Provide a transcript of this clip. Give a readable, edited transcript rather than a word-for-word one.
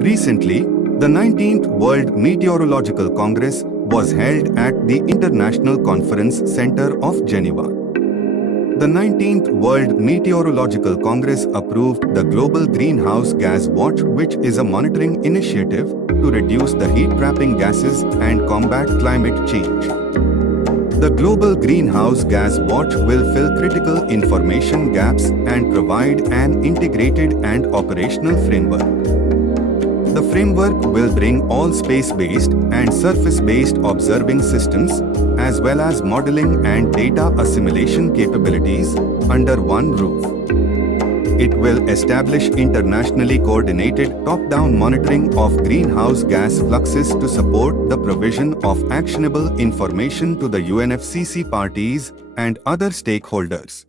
Recently, the 19th World Meteorological Congress was held at the International Conference Center of Geneva. The 19th World Meteorological Congress approved the Global Greenhouse Gas Watch, which is a monitoring initiative to reduce the heat-trapping gases and combat climate change. The Global Greenhouse Gas Watch will fill critical information gaps and provide an integrated and operational framework. The framework will bring all space-based and surface-based observing systems, as well as modeling and data assimilation capabilities, under one roof. It will establish internationally coordinated top-down monitoring of greenhouse gas fluxes to support the provision of actionable information to the UNFCCC parties and other stakeholders.